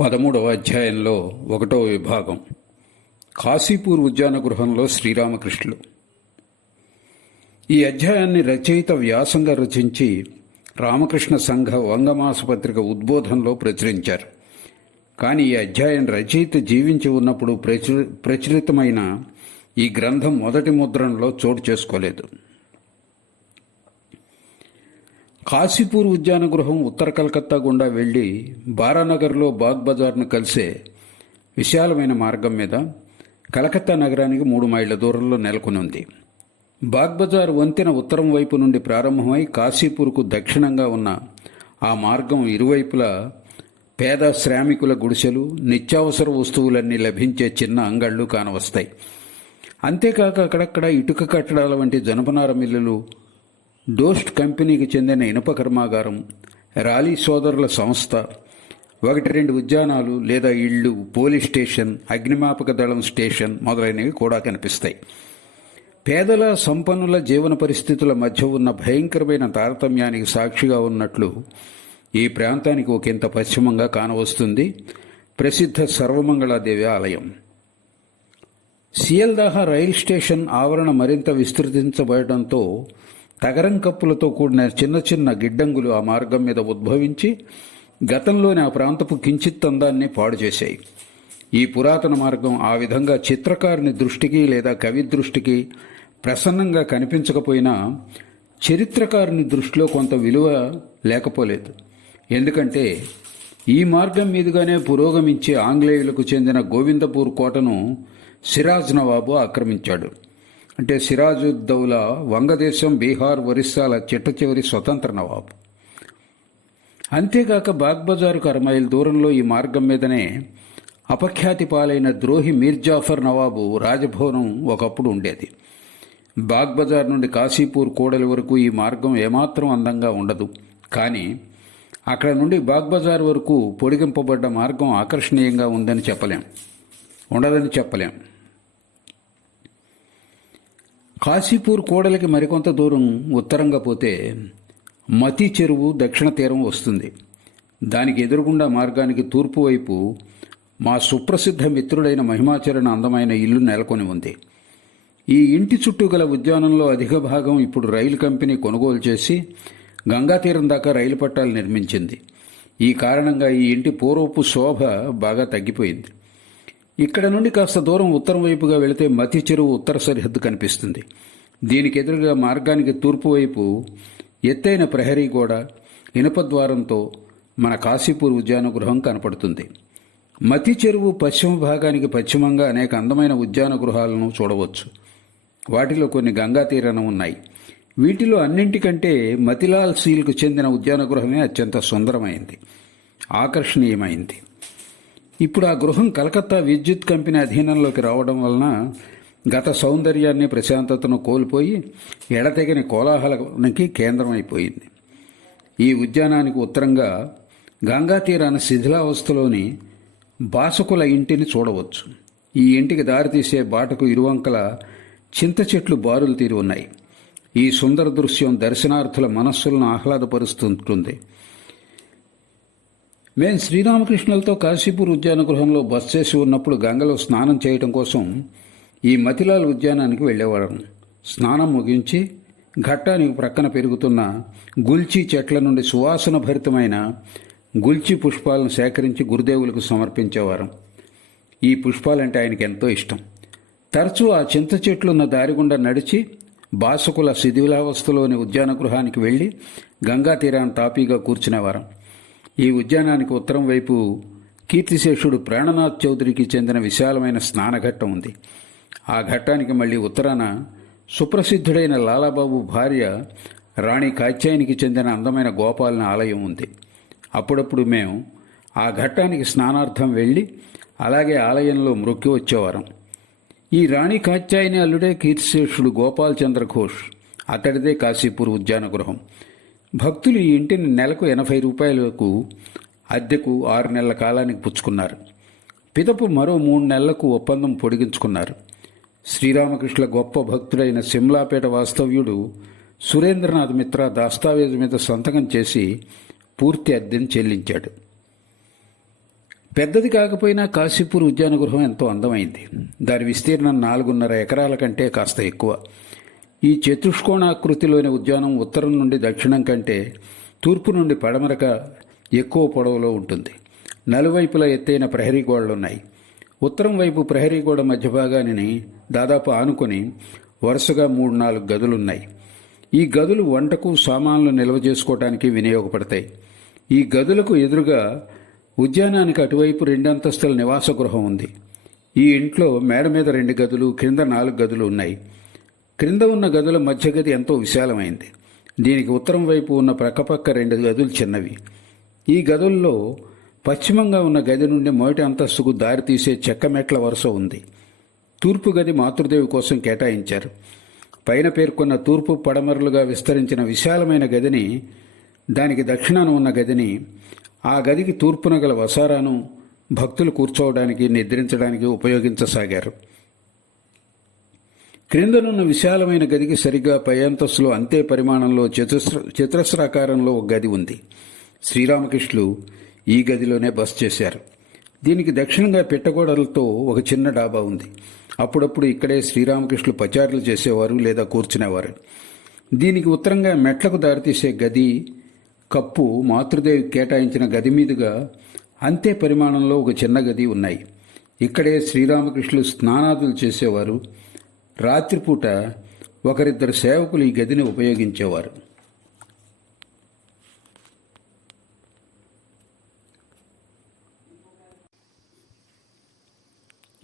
పదమూడవ అధ్యాయంలో ఒకటో విభాగం. కాశీపూర్ ఉద్యాన గృహంలో శ్రీరామకృష్ణులు. ఈ అధ్యాయాన్ని రచయిత వ్యాసంగా రచించి రామకృష్ణ సంఘ వంగమాస పత్రిక ఉద్బోధనలో ప్రచురించారు. కానీ ఈ అధ్యాయం రచయిత జీవించి ఉన్నప్పుడు ప్రచురి ప్రచురితమైన ఈ గ్రంథం మొదటి ముద్రణలో చోటు చేసుకోలేదు. కాశీపూర్ ఉద్యాన గృహం ఉత్తర కలకత్తా గుండా వెళ్ళి బారానగర్లో బాగ్ బజార్ను కలిసే విశాలమైన మార్గం మీద కలకత్తా నగరానికి మూడు మైళ్ళ దూరంలో నెలకొని ఉంది. బాగ్ బజార్ వంతెన ఉత్తరం వైపు నుండి ప్రారంభమై కాశీపూర్కు దక్షిణంగా ఉన్న ఆ మార్గం ఇరువైపులా పేద శ్రామికుల గుడిసెలు నిత్యావసర వస్తువులన్నీ లభించే చిన్న అంగళ్ళు కానవస్తాయి. అంతేకాక అక్కడక్కడ ఇటుక కట్టడాల వంటి జనపనార మిల్లులు డోస్ట్ కంపెనీకి చెందిన ఇనుప కర్మాగారం రాలీ సోదరుల సంస్థ ఒకటి రెండు ఉద్యానాలు లేదా ఇళ్ళు పోలీస్ స్టేషన్ అగ్నిమాపక దళం స్టేషన్ మొదలైనవి కూడా కనిపిస్తాయి. పేదల సంపన్నుల జీవన పరిస్థితుల మధ్య ఉన్న భయంకరమైన తారతమ్యానికి సాక్షిగా ఉన్నట్లు ఈ ప్రాంతానికి ఒకంత పశ్చిమంగా కానవస్తుంది. ప్రసిద్ధ సర్వమంగళాదేవి ఆలయం. సియల్దాహ రైల్ స్టేషన్ ఆవరణ మరింత విస్తృతించబడటంతో తగరం కప్పులతో కూడిన చిన్న చిన్న గిడ్డంగులు ఆ మార్గం మీద ఉద్భవించి గతంలోని ఆ ప్రాంతపు కించిత్ అందాన్ని పాడు చేశాయి. ఈ పురాతన మార్గం ఆ విధంగా చిత్రకారుని దృష్టికి లేదా కవి దృష్టికి ప్రసన్నంగా కనిపించకపోయినా చరిత్రకారుని దృష్టిలో కొంత విలువ లేకపోలేదు. ఎందుకంటే ఈ మార్గం మీదుగానే పురోగమించి ఆంగ్లేయులకు చెందిన గోవిందపూర్ కోటను సిరాజ్ నవాబు ఆక్రమించాడు. అంటే సిరాజుద్దౌలా వంగదేశం బీహార్ ఒరిస్సాల చిట్ట చివరి స్వతంత్ర నవాబు. అంతేగాక బాగ్బజారుకు అరమైల్ దూరంలో ఈ మార్గం మీదనే అపఖ్యాతి పాలైన ద్రోహి మీర్జాఫర్ నవాబు రాజభవనం ఒకప్పుడు ఉండేది. బాగ్బజార్ నుండి కాశీపూర్ కోడలి వరకు ఈ మార్గం ఏమాత్రం అందంగా ఉండదు. కానీ అక్కడ నుండి బాగ్బజార్ వరకు పొడిగింపబడ్డ మార్గం ఆకర్షణీయంగా ఉందని చెప్పలేం. ఉండదని చెప్పలేం. కాశీపూర్ కూడలికి మరికొంత దూరం ఉత్తరంగా పోతే మతి చెరువు దక్షిణ తీరం వస్తుంది. దానికి ఎదురుగుండా మార్గానికి తూర్పు వైపు మా సుప్రసిద్ధ మిత్రుడైన మహిమాచరణ అందమైన ఇల్లు నెలకొని ఉంది. ఈ ఇంటి చుట్టూ గల ఉద్యానంలో అధిక భాగం ఇప్పుడు రైలు కంపెనీ కొనుగోలు చేసి గంగా తీరం దాకా రైలు పట్టాలు నిర్మించింది. ఈ కారణంగా ఈ ఇంటి పూర్వపు శోభ బాగా తగ్గిపోయింది. ఇక్కడ నుండి కాస్త దూరం ఉత్తరం వైపుగా వెళితే మతి చెరువు ఉత్తర సరిహద్దు కనిపిస్తుంది. దీనికి ఎదురుగా మార్గానికి తూర్పు వైపు ఎత్తైన ప్రహరీ గోడ ఇనప ద్వారంతో మన కాశీపూర్ ఉద్యాన గృహం కనపడుతుంది. మతి చెరువు పశ్చిమ భాగానికి పశ్చిమంగా అనేక అందమైన ఉద్యాన గృహాలను చూడవచ్చు. వాటిలో కొన్ని గంగా తీరాన ఉన్నాయి. వీటిలో అన్నింటికంటే మతిలాల్ సీల్కు చెందిన ఉద్యాన గృహమే అత్యంత సుందరమైంది. ఆకర్షణీయమైంది. ఇప్పుడు ఆ గృహం కలకత్తా విద్యుత్ కంపెనీ అధీనంలోకి రావడం వలన గత సౌందర్యాన్ని ప్రశాంతతను కోల్పోయి ఎడతెగని కోలాహలానికి కేంద్రం అయిపోయింది ఈ ఉద్యానానికి ఉత్తరంగా గంగా తీరాన శిథిలావస్థలోని బాసకుల ఇంటిని చూడవచ్చు. ఈ ఇంటికి దారితీసే బాటకు ఇరువంకల చింత చెట్లు బారులు తీరి ఉన్నాయి. ఈ సుందర దృశ్యం దర్శనార్థుల మనస్సులను ఆహ్లాదపరుస్తుంటుంది. మేం శ్రీరామకృష్ణులతో కాశీపూర్ ఉద్యాన గృహంలో బస్ చేసి ఉన్నప్పుడు గంగలో స్నానం చేయటం కోసం ఈ మతిలాల్ ఉద్యానానికి వెళ్ళేవాళ్ళం. స్నానం ముగించి ఘట్టానికి ప్రక్కన పెరుగుతున్న గుల్చి చెట్ల నుండి సువాసన భరితమైన గుల్చి పుష్పాలను సేకరించి గురుదేవులకు సమర్పించేవారం. ఈ పుష్పాలంటే ఆయనకి ఎంతో ఇష్టం. తరచూ ఆ చింత చెట్లున్న దారి గుండా నడిచి బాసకుల శిథిలావస్థలోని ఉద్యాన గృహానికి వెళ్ళి గంగా తీరాన్ని తాపీగా కూర్చునేవారం. ఈ ఉద్యానానికి ఉత్తరం వైపు కీర్తిశేషుడు ప్రాణనాథ్ చౌదరికి చెందిన విశాలమైన స్నానఘట్టం ఉంది. ఆ ఘట్టానికి మళ్ళీ ఉత్తరాన సుప్రసిద్ధుడైన లాలాబాబు భార్య రాణి కాత్యాయనికి చెందిన అందమైన గోపాలన ఆలయం ఉంది. అప్పుడప్పుడు మేము ఆ ఘట్టానికి స్నానార్థం వెళ్ళి అలాగే ఆలయంలో మృక్కి వచ్చేవారం. ఈ రాణి కాత్యాయని అల్లుడే కీర్తిశేషుడు గోపాల్ చంద్ర ఘోష్ అతడిదే కాశీపూర్ ఉద్యాన గృహం భక్తులు ఈ ఇంటిని నెలకు ఎనభై రూపాయలకు అద్దెకు ఆరు నెలల కాలానికి పుచ్చుకున్నారు. పిదపు మరో మూడు నెలలకు ఒప్పందం పొడిగించుకున్నారు. శ్రీరామకృష్ణ గొప్ప భక్తుడైన సిమ్లాపేట వాస్తవ్యుడు సురేంద్రనాథ్ మిత్ర దస్తావేజు మీద సంతకం చేసి పూర్తి అద్దెను చెల్లించాడు. పెద్దది కాకపోయినా కాశీపూర్ ఉద్యాన గృహం ఎంతో అందమైంది. దాని విస్తీర్ణం నాలుగున్నర ఎకరాల కంటే కాస్త ఎక్కువ. ఈ చతుష్కోణాకృతిలోని ఉద్యానం ఉత్తరం నుండి దక్షిణం కంటే తూర్పు నుండి పడమరక ఎక్కువ పొడవులో ఉంటుంది. నలువైపులా ఎత్తైన ప్రహరీ గోడలున్నాయి. ఉత్తరం వైపు ప్రహరీ గోడ మధ్య భాగాన్ని దాదాపు ఆనుకొని వరుసగా మూడు నాలుగు గదులున్నాయి. ఈ గదులు వంటకు సామాన్లు నిల్వ చేసుకోవడానికి వినియోగపడతాయి. ఈ గదులకు ఎదురుగా ఉద్యానానికి అటువైపు రెండంతస్తుల నివాస గృహం ఉంది. ఈ ఇంట్లో మేడ మీద రెండు గదులు క్రింద నాలుగు గదులు ఉన్నాయి. క్రింద ఉన్న గదుల మధ్య గది ఎంతో విశాలమైంది. దీనికి ఉత్తరం వైపు ఉన్న ప్రక్కపక్క రెండు గదులు చిన్నవి. ఈ గదుల్లో పశ్చిమంగా ఉన్న గది నుండి మొదటి అంతస్తుకు దారితీసే చెక్క మెట్ల వరుస ఉంది. తూర్పు గది మాతృదేవి కోసం కేటాయించారు. పైన పేర్కొన్న తూర్పు పడమరలుగా విస్తరించిన విశాలమైన గదిని దానికి దక్షిణాన ఉన్న గదిని ఆ గదికి తూర్పున గల వసారాను భక్తులు కూర్చోవడానికి నిద్రించడానికి ఉపయోగించసాగారు. క్రిందనున్న విశాలమైన గదికి సరిగ్గా పై అంతస్తులో అంతే పరిమాణంలో చతుస్ర చతురస్రాకారంలో ఒక గది ఉంది. శ్రీరామకృష్ణులు ఈ గదిలోనే బస చేశారు. దీనికి దక్షిణంగా పెట్టగోడలతో ఒక చిన్న డాబా ఉంది. అప్పుడప్పుడు ఇక్కడే శ్రీరామకృష్ణులు పచారులు చేసేవారు లేదా కూర్చునేవారు. దీనికి ఉత్తరంగా మెట్లకు దారితీసే గది కప్పు మాతృదేవి కేటాయించిన గది మీదుగా అంతే పరిమాణంలో ఒక చిన్న గది ఉన్నాయి. ఇక్కడే శ్రీరామకృష్ణులు స్నానాదులు చేసేవారు. రాత్రిపూట ఒకరిద్దరు సేవకులు ఈ గదిని ఉపయోగించేవారు.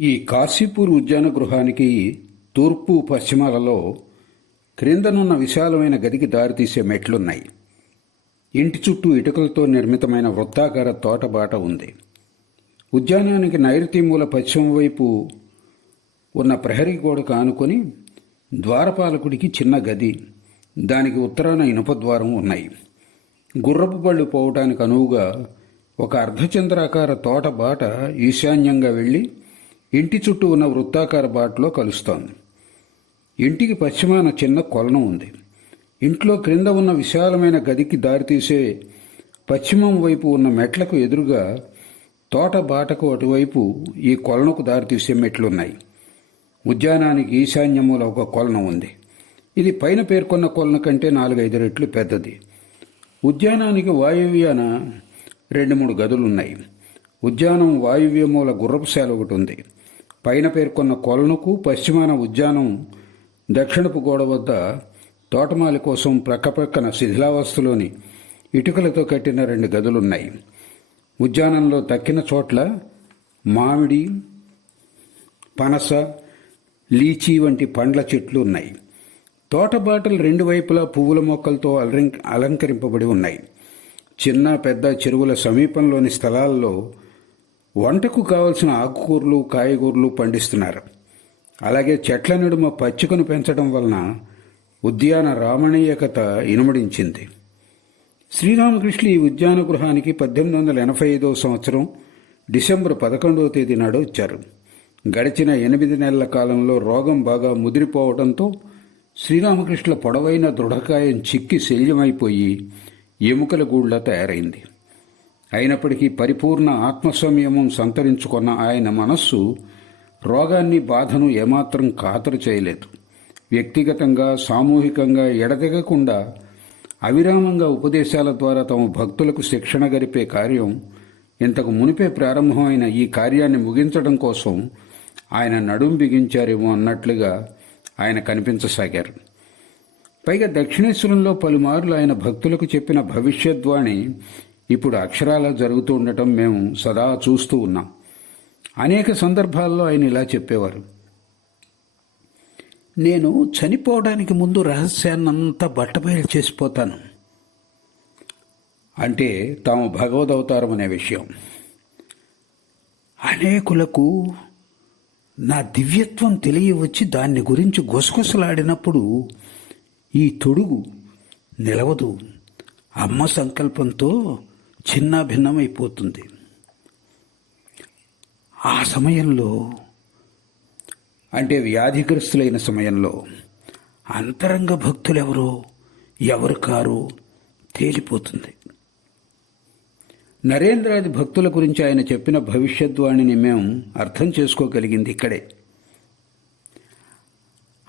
ఈ కాశీపూర్ ఉద్యాన గృహానికి తూర్పు పశ్చిమాలలో క్రిందనున్న విశాలమైన గదికి దారితీసే మెట్లున్నాయి. ఇంటి చుట్టూ ఇటుకలతో నిర్మితమైన వృత్తాకార తోటబాట ఉంది. ఉద్యానానికి నైరుతి మూల పశ్చిమ వైపు ఉన్న ప్రహరీ గోడకు ఆనుకొని ద్వారపాలకుడికి చిన్న గది దానికి ఉత్తరాన ఇనుప ద్వారం ఉన్నాయి. గుర్రపు బళ్ళు పోవటానికి అనువుగా ఒక అర్ధచంద్రాకార తోట బాట ఈశాన్యంగా వెళ్ళి ఇంటి చుట్టూ ఉన్న వృత్తాకార బాటలో కలుస్తోంది. ఇంటికి పశ్చిమాన చిన్న కొలను ఉంది. ఇంట్లో క్రింద ఉన్న విశాలమైన గదికి దారితీసే పశ్చిమం వైపు ఉన్న మెట్లకు ఎదురుగా తోట బాటకు అటువైపు ఈ కొలనుకు దారితీసే మెట్లున్నాయి. ఉద్యానానికి ఈశాన్యముల ఒక కొలను ఉంది. ఇది పైన పేర్కొన్న కొలను కంటే నాలుగైదు రెట్లు పెద్దది. ఉద్యానానికి వాయువ్యాన రెండు మూడు గదులున్నాయి. ఉద్యానం వాయువ్యమూల గుర్రపుశాల ఒకటి ఉంది. పైన పేర్కొన్న కొలనుకు పశ్చిమాన ఉద్యానం దక్షిణపు గోడ వద్ద తోటమాలి కోసం ప్రక్కపక్కన శిథిలావస్థలోని ఇటుకలతో కట్టిన రెండు గదులున్నాయి. ఉద్యానంలో తక్కిన చోట్ల మామిడి పనస లీచీ వంటి పండ్ల చెట్లు ఉన్నాయి. తోట బాటలు రెండు వైపులా పువ్వుల మొక్కలతో అలంక అలంకరింపబడి ఉన్నాయి. చిన్న పెద్ద చెరువుల సమీపంలోని స్థలాల్లో వంటకు కావలసిన ఆకుకూరలు కాయగూరలు పండిస్తున్నారు. అలాగే చెట్ల నడుమ పచ్చికను పెంచడం వలన ఉద్యాన రామణీయకత ఇనుమడించింది. శ్రీరామకృష్ణ ఈ ఉద్యాన గృహానికి పద్దెనిమిది వందల ఎనభై ఐదవ సంవత్సరం డిసెంబర్ పదకొండవ తేదీ నాడు వచ్చారు. గడిచిన ఎనిమిది నెలల కాలంలో రోగం బాగా ముదిరిపోవడంతో శ్రీరామకృష్ణుల పొడవైన దృఢకాయం చిక్కి శల్యమైపోయి ఎముకల గూళ్ళ తయారైంది. అయినప్పటికీ పరిపూర్ణ ఆత్మసంయమం సంతరించుకున్న ఆయన మనస్సు రోగాన్ని బాధను ఏమాత్రం ఖాతరు చేయలేదు. వ్యక్తిగతంగా సామూహికంగా ఎడతెగకుండా అవిరామంగా ఉపదేశాల ద్వారా తమ భక్తులకు శిక్షణ గరిపే కార్యం ఇంతకు మునిపే ప్రారంభమైన ఈ కార్యాన్ని ముగించడం కోసం ఆయన నడుం బిగించారేమో అన్నట్లుగా ఆయన కనిపించసాగారు. పైగా దక్షిణేశ్వరంలో పలుమార్లు ఆయన భక్తులకు చెప్పిన భవిష్యద్వాణి ఇప్పుడు అక్షరాలా జరుగుతూ ఉండటం మేము సదా చూస్తూ ఉన్నాం. అనేక సందర్భాల్లో ఆయన ఇలా చెప్పేవారు. నేను చనిపోవడానికి ముందు రహస్యాన్నంతా బట్టబయలు చేసిపోతాను. అంటే తాము భగవదవతారం అనే విషయం. అనేకులకు నా దివ్యత్వం తెలియవచ్చి దాన్ని గురించి గుసగుసలాడినప్పుడు ఈ తొడుగు నిలవదు. అమ్మ సంకల్పంతో చిన్న భిన్నమైపోతుంది. ఆ సమయంలో అంటే వ్యాధిగ్రస్తులైన సమయంలో అంతరంగ భక్తులెవరో ఎవరు కారో తేలిపోతుంది. నరేంద్రాది భక్తుల గురించి ఆయన చెప్పిన భవిష్యద్వాణిని మేము అర్థం చేసుకోగలిగింది ఇక్కడే.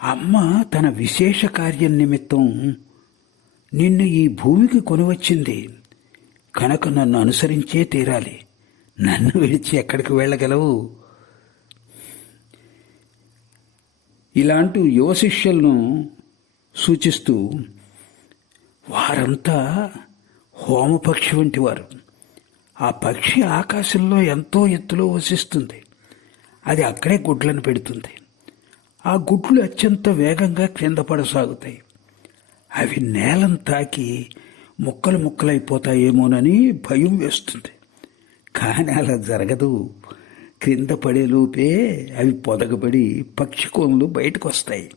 అమ్మ తన విశేష కార్యం నిమిత్తం నిన్ను ఈ భూమికి కొనివచ్చింది. కనుక నన్ను అనుసరించే తీరాలి. నన్ను విడిచి ఎక్కడికి వెళ్ళగలవు? ఇలాంటి యువ శిష్యులను సూచిస్తూ వారంతా హోమపక్షి వంటి వారు ఆ పక్షి ఆకాశంలో ఎంతో ఎత్తులో వసిస్తుంది. అది అక్కడే గుడ్లను పెడుతుంది. ఆ గుడ్లు అత్యంత వేగంగా క్రింద పడసాగుతాయి. అవి నేలం తాకి ముక్కలు ముక్కలైపోతాయేమోనని భయం వేస్తుంది. కానీ అలా జరగదు. క్రింద పడేలోపే అవి పొదగబడి పక్షి కోములు బయటకు వస్తాయి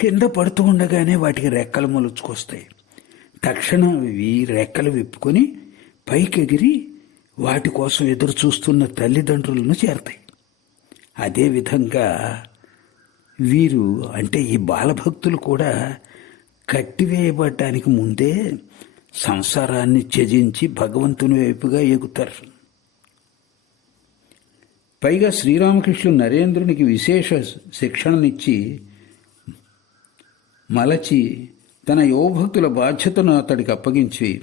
కింద పడుతూ ఉండగానే వాటికి రెక్కలు మొలుచుకొస్తాయి. తక్షణం ఈ రెక్కలు విప్పుకొని పైకెగిరి వాటి కోసం ఎదురు చూస్తున్న తల్లిదండ్రులను చేరతాయి. అదేవిధంగా వీరు అంటే ఈ బాలభక్తులు కూడా కట్టివేయబడటానికి ముందే సంసారాన్ని త్యజించి భగవంతుని వైపుగా ఎగుతారు. పైగా శ్రీరామకృష్ణుడు నరేంద్రునికి విశేష శిక్షణనిచ్చి మలచి తన యువభక్తుల బాధ్యతను అతడికి అప్పగించి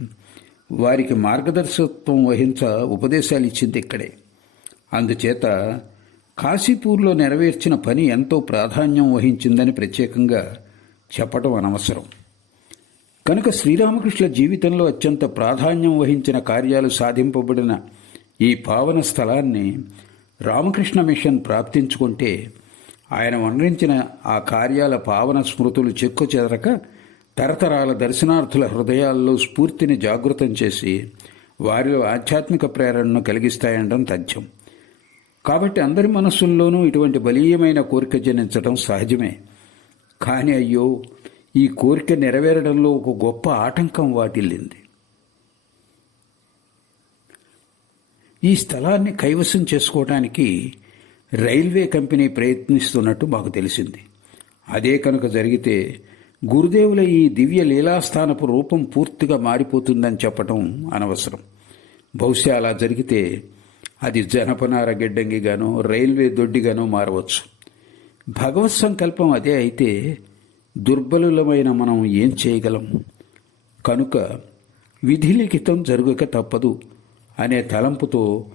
వారికి మార్గదర్శకత్వం వహించ ఉపదేశాలు ఇచ్చింది ఇక్కడే. అందుచేత కాశీపూర్లో నెరవేర్చిన పని ఎంతో ప్రాధాన్యం వహించిందని ప్రత్యేకంగా చెప్పటం అనవసరం. కనుక శ్రీరామకృష్ణ జీవితంలో అత్యంత ప్రాధాన్యం వహించిన కార్యాలు సాధింపబడిన ఈ పావన స్థలాన్ని రామకృష్ణ మిషన్ ప్రాప్తించుకుంటే ఆయన వర్ణించిన ఆ కార్యాల పావన స్మృతులు చెక్కు చెదరక తరతరాల దర్శనార్థుల హృదయాల్లో స్ఫూర్తిని జాగృతం చేసి వారిలో ఆధ్యాత్మిక ప్రేరణను కలిగిస్తాయనడం తథ్యం. కాబట్టి అందరి మనస్సుల్లోనూ ఇటువంటి బలీయమైన కోరిక జనించడం సహజమే. కానీ అయ్యో ఈ కోరిక నెరవేరడంలో ఒక గొప్ప ఆటంకం వాటిల్లింది. ఈ స్థలాన్ని కైవసం చేసుకోవడానికి రైల్వే కంపెనీ ప్రయత్నిస్తున్నట్టు మాకు తెలిసింది. అదే కనుక జరిగితే గురుదేవుల ఈ దివ్య లీలాస్థానపు రూపం పూర్తిగా మారిపోతుందని చెప్పటం అనవసరం. బహుశా అలా జరిగితే అది జనపనార గిడ్డంగిగానో రైల్వే దొడ్డిగానో మారవచ్చు. భగవత్ సంకల్పం అదే అయితే దుర్బలులమైన మనం ఏం చేయగలం? కనుక విధిలిఖితం జరగక తప్పదు అనే తలంపుతో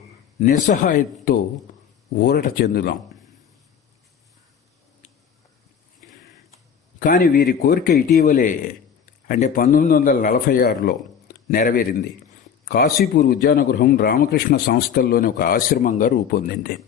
నిస్సహాయంతో ఊరట చెందుదాం. కానీ వీరి కోరిక ఇటీవలే అంటే పంతొమ్మిది వందల నలభై ఆరులో నెరవేరింది. కాశీపూర్ ఉద్యానగృహం రామకృష్ణ సంస్థల్లోని ఒక ఆశ్రమంగా రూపొందింది.